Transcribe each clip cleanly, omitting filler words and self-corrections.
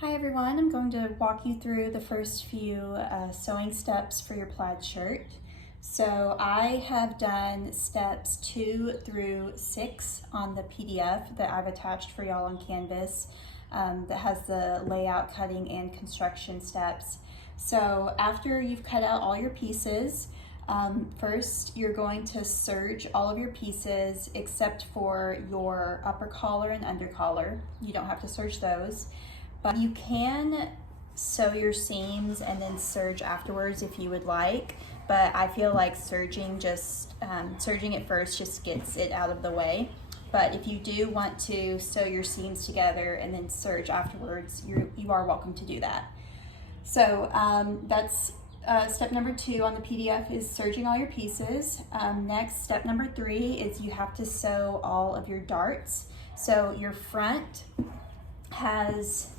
Hi everyone, I'm going to walk you through the first few sewing steps for your plaid shirt. So I have done steps 2 through 6 on the PDF that I've attached for y'all on Canvas that has the layout, cutting, and construction steps. So after you've cut out all your pieces, first you're going to serge all of your pieces except for your upper collar and under collar. You don't have to serge those. But you can sew your seams and then serge afterwards if you would like, but I feel like serging it first just gets it out of the way. But if you do want to sew your seams together and then serge afterwards, you are welcome to do that. So that's step number 2 on the PDF is serging all your pieces. Next, step number 3 is you have to sew all of your darts. So your front has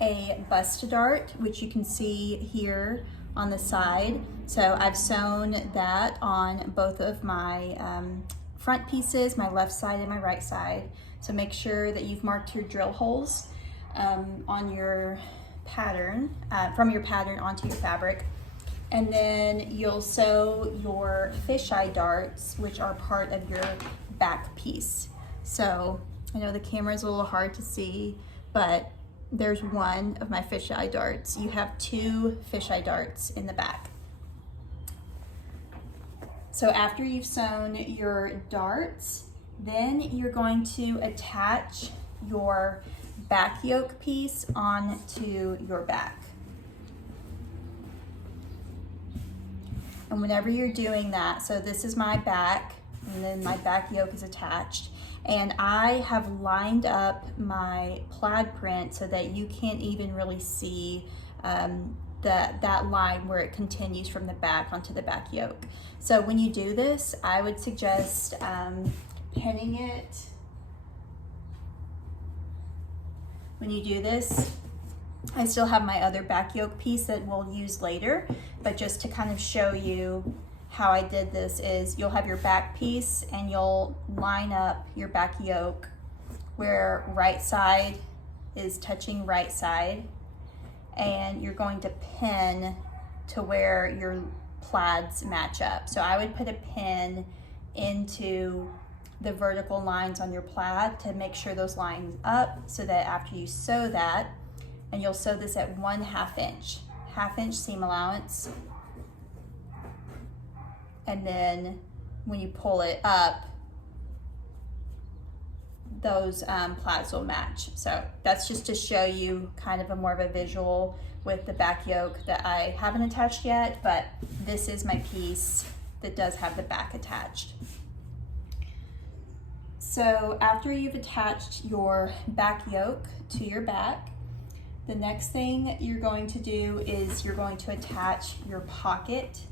a bust dart, which you can see here on the side. So I've sewn that on both of my front pieces, my left side and my right side. So make sure that you've marked your drill holes on your pattern, from your pattern onto your fabric. And then you'll sew your fisheye darts, which are part of your back piece. So I know the camera is a little hard to see, but there's one of my fisheye darts. You have 2 fisheye darts in the back. So after you've sewn your darts, then you're going to attach your back yoke piece onto your back. And whenever you're doing that, so this is my back, and then my back yoke is attached. And I have lined up my plaid print so that you can't even really see that line where it continues from the back onto the back yoke. So when you do this, I would suggest pinning it. When you do this, I still have my other back yoke piece that we'll use later, but just to kind of show you how I did this is you'll have your back piece and you'll line up your back yoke where right side is touching right side, and you're going to pin to where your plaids match up. So I would put a pin into the vertical lines on your plaid to make sure those lines up, so that after you sew that, and you'll sew this at 1/2 inch, 1/2 inch seam allowance. And then when you pull it up, those plaids will match. So that's just to show you kind of more of a visual with the back yoke that I haven't attached yet, but this is my piece that does have the back attached. So after you've attached your back yoke to your back, the next thing you're going to do is you're going to attach your pocket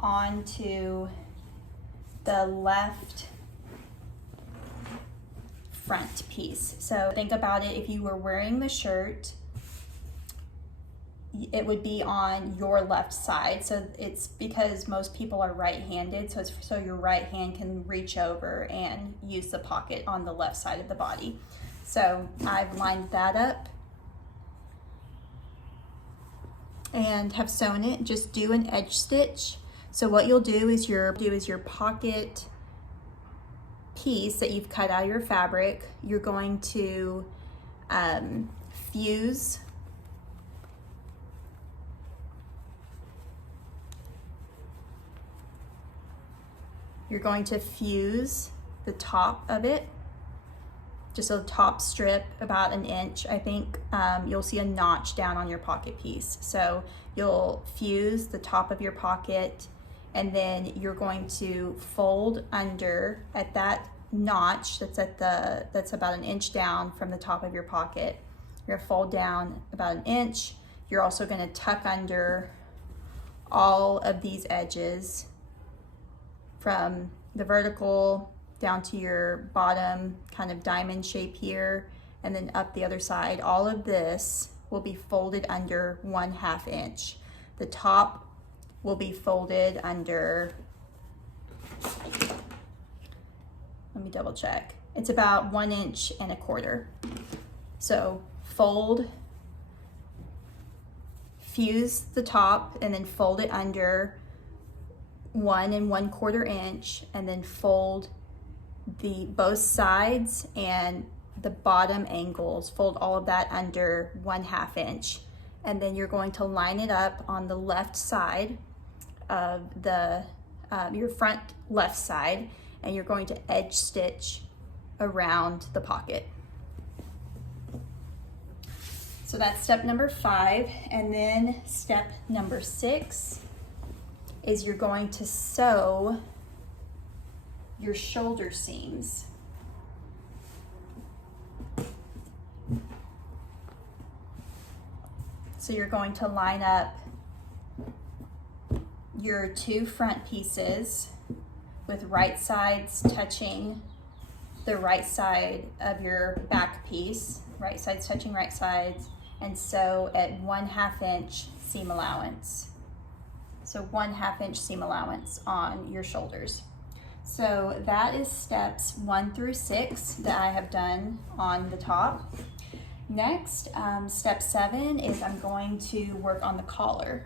onto the left front piece. So think about it, if you were wearing the shirt, it would be on your left side. So it's because most people are right-handed, so it's so your right hand can reach over and use the pocket on the left side of the body. So I've lined that up and have sewn it. Just do an edge stitch. So what you'll do is your pocket piece that you've cut out of your fabric, you're going to fuse the top of it, just a top strip about 1 inch. I think you'll see a notch down on your pocket piece. So you'll fuse the top of your pocket, and then you're going to fold under at that notch that's about 1 inch down from the top of your pocket. You're gonna fold down about 1 inch. You're also gonna tuck under all of these edges from the vertical down to your bottom kind of diamond shape here, and then up the other side. All of this will be folded under 1/2 inch. The top will be folded under, let me double check. It's about 1 1/4 inches. So fold fuse the top and then fold it under 1 1/4 inch, and then fold both sides and the bottom angles, fold all of that under 1/2 inch. And then you're going to line it up on the left side of your front left side, and you're going to edge stitch around the pocket. So that's step number 5. And then step number 6 is you're going to sew your shoulder seams. So you're going to line up your 2 front pieces with right sides touching the right side of your back piece, right sides touching right sides, and sew at 1/2 inch seam allowance. So 1/2 inch seam allowance on your shoulders. So that is steps 1 through 6 that I have done on the top. Next, step 7 is I'm going to work on the collar.